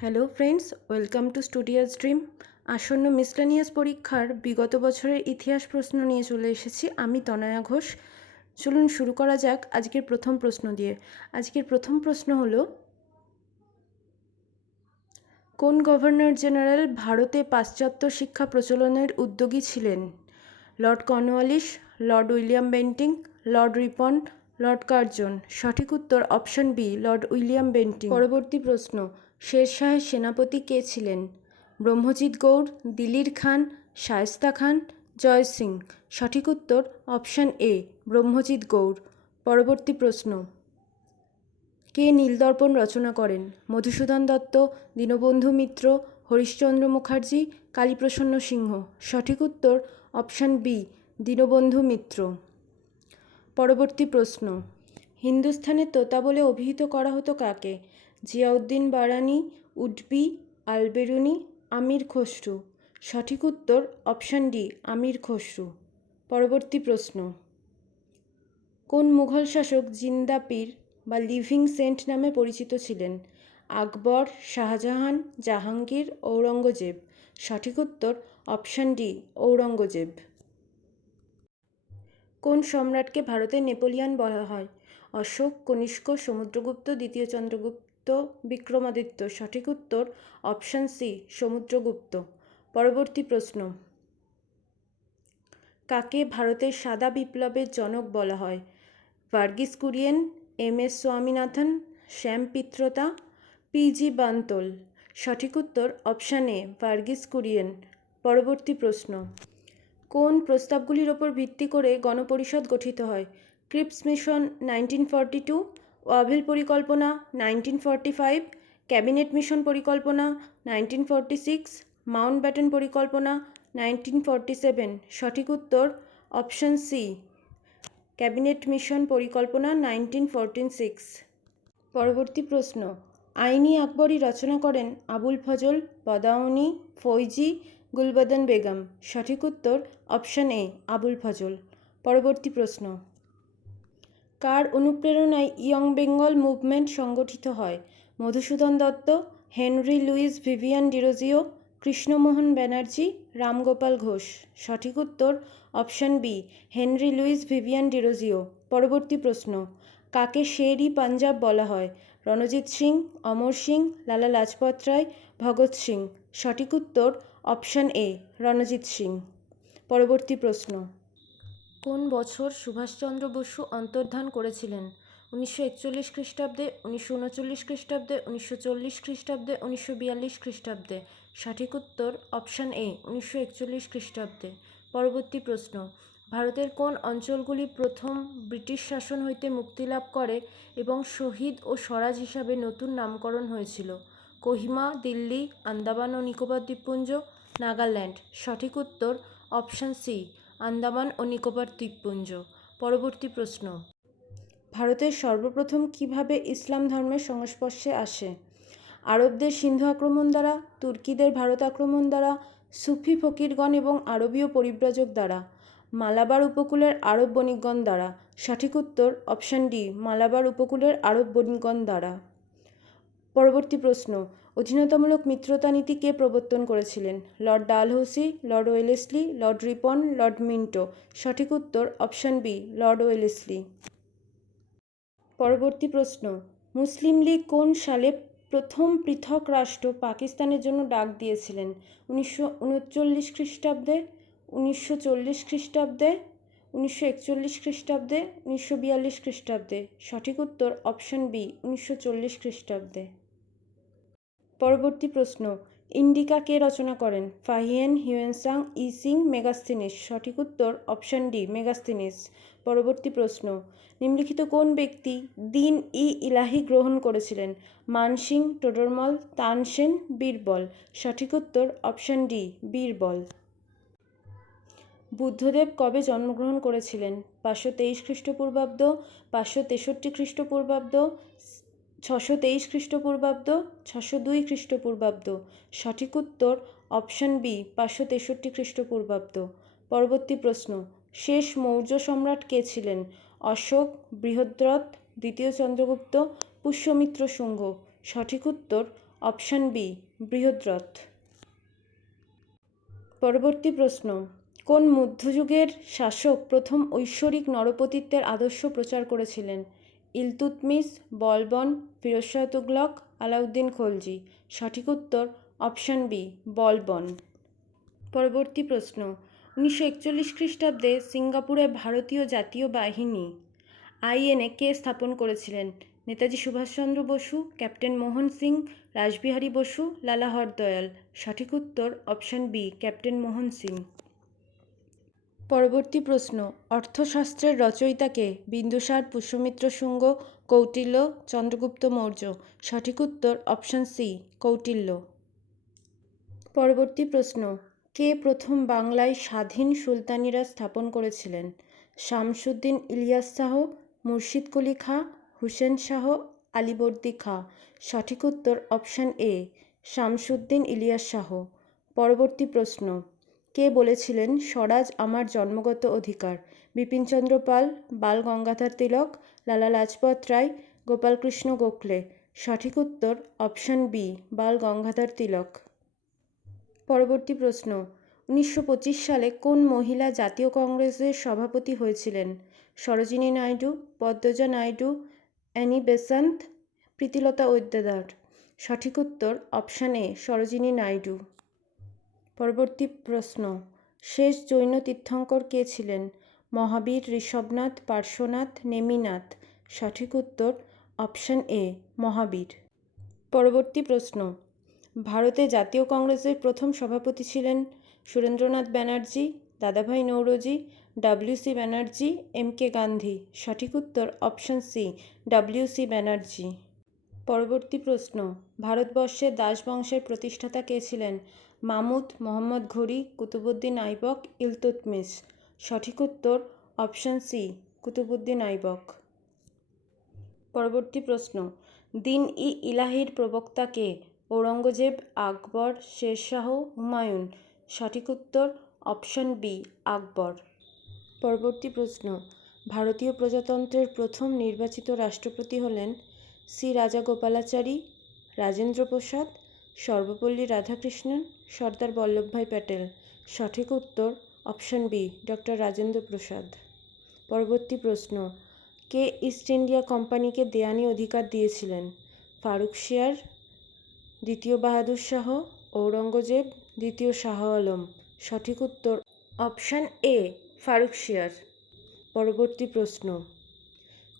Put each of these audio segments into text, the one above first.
Hello friends, welcome to studious dream. আসন্ন miscellaneous পরীক্ষার বিগত বছরের ইতিহাস প্রশ্ন নিয়ে চলে এসেছি আমি, তনয়া ঘোষ। চলুন শুরু করা যাক আজকের প্রথম প্রশ্ন দিয়ে। আজকের প্রথম প্রশ্ন হলো, কোন গভর্নর জেনারেল ভারতে পাশ্চাত্য শিক্ষা প্রচলনের উদ্যোগী ছিলেন? Lord Cornwallis, Lord William Bentinck, Lord Ripon, Lord Curzon. সঠিক উত্তর option B, Lord William Bentinck. পরবর্তী প্রশ্ন, শেরশাহের সেনাপতি কে ছিলেন? ব্রহ্মজিৎ গৌড়, দিলির খান, শায়েস্তা খান, জয় সিং। সঠিক উত্তর অপশন এ, ব্রহ্মজিৎ গৌড়। পরবর্তী প্রশ্ন, কে নীলদর্পণ রচনা করেন? মধুসূদন দত্ত, দীনবন্ধু মিত্র, হরিশচন্দ্র মুখার্জি, কালীপ্রসন্ন সিংহ। সঠিক উত্তর অপশান বি, দীনবন্ধু মিত্র। পরবর্তী প্রশ্ন, হিন্দুস্থানের তোতা বলে অভিহিত করা হতো কাকে? জিয়াউদ্দিন বারানি, উডবি, আলবেরুনি, আমির খসরু। সঠিক উত্তর অপশান ডি, আমির খসরু। পরবর্তী প্রশ্ন, কোন মুঘল শাসক জিন্দা পীর বা লিভিং সেন্ট নামে পরিচিত ছিলেন? আকবর, শাহজাহান, জাহাঙ্গীর, ঔরঙ্গজেব। সঠিক উত্তর অপশান ডি, ঔরঙ্গজেব। কোন সম্রাটকে ভারতের নেপোলিয়ন বলা হয়? অশোক, কনিষ্ক, সমুদ্রগুপ্ত, দ্বিতীয় চন্দ্রগুপ্ত, বিক্রমাদিত্য। সঠিক উত্তর অপশান সি, সমুদ্রগুপ্ত। পরবর্তী প্রশ্ন, কাকে ভারতের সাদা বিপ্লবের জনক বলা হয়? ভার্গিস কুরিয়েন, এম.এস. স্বামীনাথন, শ্যাম পিত্রতা, পি.জি. বান্তল। সঠিক উত্তর অপশান এ, ভার্গিস কুরিয়েন। পরবর্তী প্রশ্ন, কোন প্রস্তাবগুলির ওপর ভিত্তি করে গণপরিষদ গঠিত হয়? ক্রিপস মিশন 1942, ওয়াভিল পরিকল্পনা 1945, ক্যাবিনেট মিশন পরিকল্পনা 1946, মাউন্টব্যাটেন পরিকল্পনা 1947। সঠিক উত্তর অপশান সি, ক্যাবিনেট মিশন পরিকল্পনা 1946। পরবর্তী প্রশ্ন, আইনি আকবরী রচনা করেন আবুল ফজল, বদাউনি, ফৈজি, গুলবদন বেগম। সঠিক উত্তর অপশান এ, আবুল ফজল। পরবর্তী প্রশ্ন, কার অনুপ্রেরণায় ইয়ং বেঙ্গল মুভমেন্ট সংগঠিত হয়? Madhusudan Dutta, Henry Louis Vivian Derozio, Krishnamohan Banerjee, Ramgopal Ghosh. সঠিক উত্তর option B, Henry Louis Vivian Derozio. পরবর্তী প্রশ্ন, কাকে শের-ই পাঞ্জাব বলা হয়? রণজিৎ সিং, অমর সিং, লালা লাজপত রায়, ভগৎ সিং। সঠিক উত্তর অপশান এ, রণজিৎ সিং। পরবর্তী প্রশ্ন, কোন বছর সুভাষচন্দ্র বসু অন্তর্ধান করেছিলেন? 1941 খ্রিস্টাব্দে, 1939 খ্রিস্টাব্দে, 1940 খ্রিস্টাব্দে, 1942 খ্রিস্টাব্দে। সঠিক উত্তর অপশান এ, 1941 খ্রিস্টাব্দে। পরবর্তী প্রশ্ন, ভারতের কোন অঞ্চলগুলি প্রথম ব্রিটিশ শাসন হইতে মুক্তিলাভ করে এবং শহীদ ও স্বরাজ হিসাবে নতুন নামকরণ হয়েছিল? কোহিমা, দিল্লি, আন্দামান ও নিকোবর দ্বীপপুঞ্জ, নাগাল্যান্ড। সঠিক উত্তর অপশান সি, আন্দামান ও নিকোবর দ্বীপপুঞ্জ। পরবর্তী প্রশ্ন, ভারতের সর্বপ্রথম কিভাবে ইসলাম ধর্মের সংস্পর্শে আসে? আরবদের সিন্ধু আক্রমণ দ্বারা, তুর্কিদের ভারত আক্রমণ দ্বারা, সুফি ফকিরগণ এবং আরবীয় পরিব্রাজক দ্বারা, মালাবার উপকূলের আরব বণিকগণ দ্বারা। সঠিক উত্তর অপশান ডি, মালাবার উপকূলের আরব বণিকগণ দ্বারা। পরবর্তী প্রশ্ন, অধীনতামূলক মিত্রতা নীতি কে প্রবর্তন করেছিলেন? Lord Dalhousie, Lord Wellesley, Lord Ripon, Lord Minto. সঠিক উত্তর অপশান বি, লর্ড ওয়েলেসলি। পরবর্তী প্রশ্ন, মুসলিম লীগ কোন সালে প্রথম পৃথক রাষ্ট্র পাকিস্তানের জন্য ডাক দিয়েছিলেন? 1939 খ্রিস্টাব্দে, 1940 খ্রিস্টাব্দে, 1941 খ্রিস্টাব্দে, 1942 খ্রিস্টাব্দে। সঠিক উত্তর অপশান বি, 1940 খ্রিস্টাব্দে। পরবর্তী প্রশ্ন, ইন্ডিকা কে রচনা করেন? Fahien, Hiuen Tsang, Itsing, Megasthenes. সঠিক উত্তর অপশান ডি, মেগাস্তিনিস। পরবর্তী প্রশ্ন, নিম্নলিখিত কোন ব্যক্তি দিন-ই-ইলাহি গ্রহণ করেছিলেন? মানসিং, টোডরমল, তানসেন, বীরবল। সঠিক উত্তর অপশান ডি, বীরবল। বুদ্ধদেব কবে জন্মগ্রহণ করেছিলেন? 523 খ্রিস্টপূর্বাব্দ, 563 খ্রিস্টপূর্বাব্দ, 623 খ্রিস্টপূর্বাব্দ, 602 খ্রিস্টপূর্বাব্দ। সঠিক উত্তর অপশান বি, 563 খ্রিস্টপূর্বাব্দ। পরবর্তী প্রশ্ন, শেষ মৌর্য সম্রাট কে ছিলেন? অশোক, বৃহদ্রথ, দ্বিতীয় চন্দ্রগুপ্ত, পুষ্যমিত্র শুঙ্গ। সঠিক উত্তর অপশান বি বৃহদ্রথ। পরবর্তী প্রশ্ন, কোন মধ্যযুগের শাসক প্রথম ঐশ্বরিক নরপতিত্বের আদর্শ প্রচার করেছিলেন? ইলতুৎমিশ, বলবন, ফিরোজ শাহ তুগলক, আলাউদ্দিন খলজি। সঠিক উত্তর অপশান বি বলবন। পরবর্তী প্রশ্ন, 1941 খ্রিস্টাব্দে সিঙ্গাপুরে ভারতীয় জাতীয় বাহিনী আইএনএ কে স্থাপন করেছিলেন? নেতাজি সুভাষচন্দ্র বসু, ক্যাপ্টেন মোহন সিং, রাসবিহারী বসু, লালা হরদয়াল। সঠিক উত্তর option B captain Mohan Singh. পরবর্তী প্রশ্ন, অর্থশাস্ত্রের রচয়িতাকে? বিন্দুসার, পুষ্যমিত্র শুঙ্গ, কৌটিল্য, চন্দ্রগুপ্ত মৌর্য। সঠিক উত্তর অপশান সি কৌটিল্য। পরবর্তী প্রশ্ন, কে প্রথম বাংলায় স্বাধীন সুলতানিরা স্থাপন করেছিলেন? শামসুদ্দিন ইলিয়াস শাহ, মুর্শিদ কুলি খাঁ, হুসেন শাহ, আলীবর্দী খাঁ। সঠিক উত্তর অপশান এ শামসুদ্দিন ইলিয়াস শাহ। পরবর্তী প্রশ্ন, কে বলেছিলেন স্বরাজ আমার জন্মগত অধিকার? বিপিনচন্দ্র পাল, বাল গঙ্গাধর তিলক, লালা লাজপত রায়, গোপালকৃষ্ণ গোখলে। সঠিক উত্তর অপশান বি বাল গঙ্গাধর তিলক। পরবর্তী প্রশ্ন, 1925 সালে কোন মহিলা জাতীয় কংগ্রেসের সভাপতি হয়েছিলেন? Sarojini Naidu, Padmaja Naidu, Annie Besant, Pritilata Waddedar. সঠিক উত্তর অপশান এ সরোজিনী নাইডু। পরবর্তী প্রশ্ন, শেষ জৈন তীর্থঙ্কর কে ছিলেন? মহাবীর, ঋষভনাথ, পার্শ্বনাথ, নেমিনাথ। সঠিক উত্তর অপশান এ মহাবীর। পরবর্তী প্রশ্ন, ভারতে জাতীয় কংগ্রেসের প্রথম সভাপতি ছিলেন সুরেন্দ্রনাথ ব্যানার্জি, দাদাভাই নৌরোজি, ডব্লিউ.সি. ব্যানার্জি, এম.কে. গান্ধী। সঠিক উত্তর অপশান সি ডব্লিউ.সি. ব্যানার্জি। পরবর্তী প্রশ্ন, ভারতবর্ষে দাস বংশের প্রতিষ্ঠাতা কে ছিলেন? মামুদ, মোহাম্মদ ঘুরি, কুতুবুদ্দিন আইবক, ইলতুৎমিশ। সঠিক উত্তর অপশান সি কুতুবুদ্দিন আইবক। পরবর্তী প্রশ্ন, দিন-ই-ইলাহির প্রবক্তা কে? ঔরঙ্গজেব, আকবর, শেরশাহ, হুমায়ুন। সঠিক উত্তর অপশান বি আকবর। পরবর্তী প্রশ্ন, ভারতীয় প্রজাতন্ত্রের প্রথম নির্বাচিত রাষ্ট্রপতি হলেন সি রাজাগোপালাচারী, রাজেন্দ্র প্রসাদ, সর্বপল্লী রাধাকৃষ্ণন, সর্দার বল্লভভাই প্যাটেল। সঠিক উত্তর option B doctor Rajendra Prasad. পরবর্তী প্রশ্ন, কে ইস্ট ইন্ডিয়া কোম্পানিকে দেওয়ানি অধিকার দিয়েছিলেন? ফারুকশিয়ার, দ্বিতীয় বাহাদুর শাহ, ঔরঙ্গজেব, দ্বিতীয় শাহ আলম। সঠিক উত্তর অপশান এ ফারুকশিয়ার। পরবর্তী প্রশ্ন,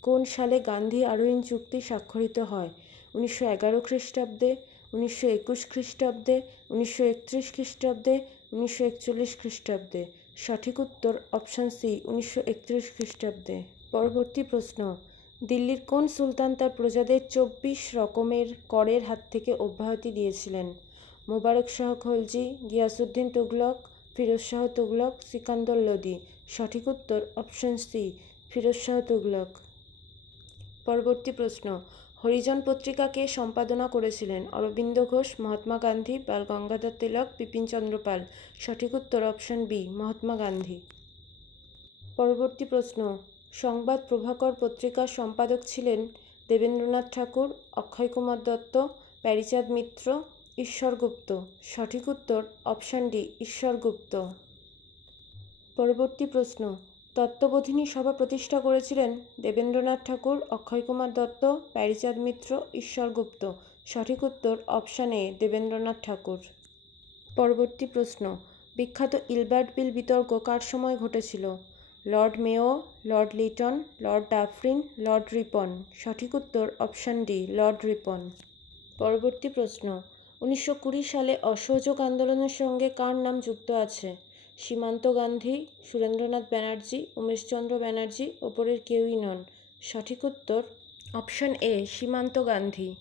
কোন সালে গান্ধী আরোহীন চুক্তি স্বাক্ষরিত হয়? 1911 খ্রিস্টাব্দে, 1921 খ্রিস্টাব্দে, 1931 খ্রিস্টাব্দে, 1941 খ্রিস্টাব্দে। সঠিক উত্তর অপশান সি 1931 খ্রিস্টাব্দে। পরবর্তী প্রশ্ন, দিল্লির কোন সুলতান তার প্রজাদের 24 রকমের করের হাত থেকে অব্যাহতি দিয়েছিলেন? মোবারক শাহ খলজি, গিয়াসউদ্দিন তুগলক, ফিরোজ শাহ তুগলক, সিকান্দর লোদি। সঠিক উত্তর অপশান সি ফিরোজ শাহ তুগলক। পরবর্তী প্রশ্ন, হরিজন পত্রিকা কে সম্পাদনা করেছিলেন? অরবিন্দ ঘোষ, মহাত্মা গান্ধী, বাল গঙ্গাধর তিলক, বিপিনচন্দ্র পাল। সঠিক উত্তর অপশান বি মহাত্মা গান্ধী। পরবর্তী প্রশ্ন, সংবাদ প্রভাকর পত্রিকার সম্পাদক ছিলেন দেবেন্দ্রনাথ ঠাকুর, অক্ষয় কুমার দত্ত, প্যারীচাঁদ মিত্র, ঈশ্বর গুপ্ত। সঠিক উত্তর অপশান ডি ঈশ্বর গুপ্ত। পরবর্তী প্রশ্ন, তত্ত্ববোধিনী সভা প্রতিষ্ঠা করেছিলেন দেবেন্দ্রনাথ ঠাকুর, অক্ষয় কুমার দত্ত, প্যারীচাঁদ মিত্র, ঈশ্বর গুপ্ত। সঠিক উত্তর অপশান এ দেবেন্দ্রনাথ ঠাকুর। পরবর্তী প্রশ্ন, বিখ্যাত ইলবার্ট বিল বিতর্ক কার সময় ঘটেছিল? Lord Mayo, Lord Liton, Lord Dufferin, Lord Ripon. সঠিক উত্তর অপশান ডি লর্ড রিপন। পরবর্তী প্রশ্ন, 1920 সালে অসহযোগ আন্দোলনের সঙ্গে কার নাম যুক্ত আছে? সীমান্ত গান্ধী, সুরেন্দ্রনাথ ব্যানার্জি, উমেশচন্দ্র ব্যানার্জি, ওপরের কেউই নন। সঠিক উত্তর অপশান এ সীমান্ত গান্ধী।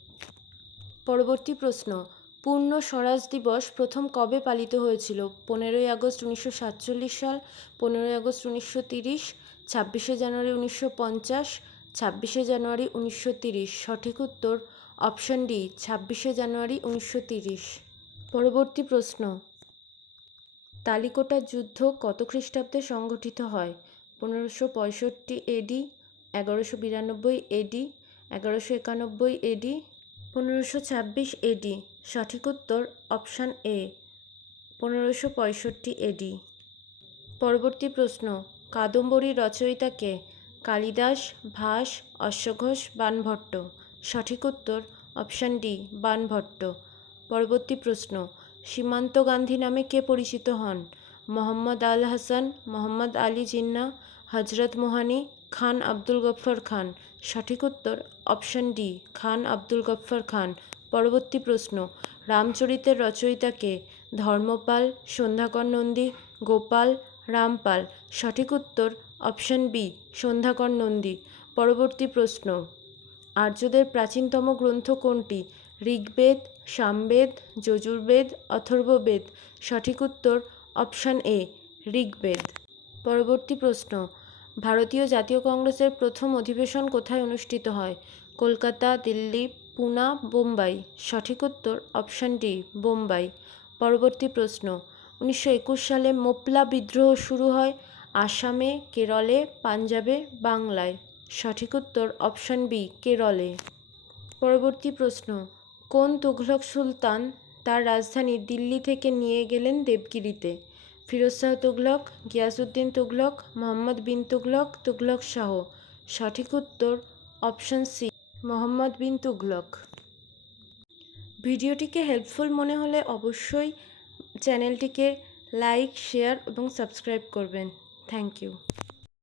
পরবর্তী প্রশ্ন, পূর্ণ স্বরাজ দিবস প্রথম কবে পালিত হয়েছিল? 15ই আগস্ট 1947 সাল, 15ই আগস্ট 1930, 26শে জানুয়ারি 1950, 26শে জানুয়ারি 1930। সঠিক উত্তর অপশান ডি 26শে জানুয়ারি 1930। পরবর্তী প্রশ্ন, তালিকোটার যুদ্ধ কত খ্রিস্টাব্দে সংঘটিত হয়? 1565 এডি, 1192 এডি, 1191 এডি, 1526 এডি। সঠিক উত্তর অপশান এ 1565 এডি। পরবর্তী প্রশ্ন, কাদম্বরী রচয়িতা কে? কালিদাস, ভাস, অশ্বঘোষ, বাণভট্ট। সঠিক উত্তর অপশান ডি বাণভট্ট। পরবর্তী প্রশ্ন, সীমান্ত গান্ধী নামে কে পরিচিত হন? মোহাম্মদ আল হাসান, মোহাম্মদ আলী জিন্নাহ, হজরত মোহানি, খান আব্দুল গফ্ফর খান। সঠিক উত্তর অপশান ডি খান আব্দুল গফ্ফর খান। পরবর্তী প্রশ্ন, রামচরিতের রচয়িতা কে? ধর্মপাল, সন্ধ্যাকর নন্দী, গোপাল, রামপাল। সঠিক উত্তর অপশান বি সন্ধ্যাকর নন্দী। পরবর্তী প্রশ্ন, আর্যদের প্রাচীনতম গ্রন্থ কোনটি? ঋগ্বেদ, সামবেদ, যজুর্বেদ, অথর্ববেদ। সঠিক উত্তর অপশান এ ঋগ্বেদ। পরবর্তী প্রশ্ন, ভারতীয় জাতীয় কংগ্রেসের প্রথম অধিবেশন কোথায় অনুষ্ঠিত হয়? কলকাতা, দিল্লি, পুনা, বোম্বাই। সঠিক উত্তর অপশান ডি বোম্বাই। পরবর্তী প্রশ্ন, 1921 সালে মোপলা বিদ্রোহ শুরু হয় আসামে, কেরলে, পাঞ্জাবে, বাংলায়। সঠিক উত্তর অপশান বি কেরলে। পরবর্তী প্রশ্ন, কোন তুঘলক সুলতান তার রাজধানী দিল্লি থেকে নিয়ে গেলেন দেবগিরিতে? ফিরোজ শাহ তুঘলক, গিয়াসউদ্দিন তুঘলক, মোহাম্মদ বিন তুঘলক, তুঘলক শাহ। সঠিক উত্তর অপশান সি মোহাম্মদ বিন তুঘলক। ভিডিওটিকে হেল্পফুল মনে হলে অবশ্যই চ্যানেলটিকে লাইক, শেয়ার এবং সাবস্ক্রাইব করবেন। Thank you.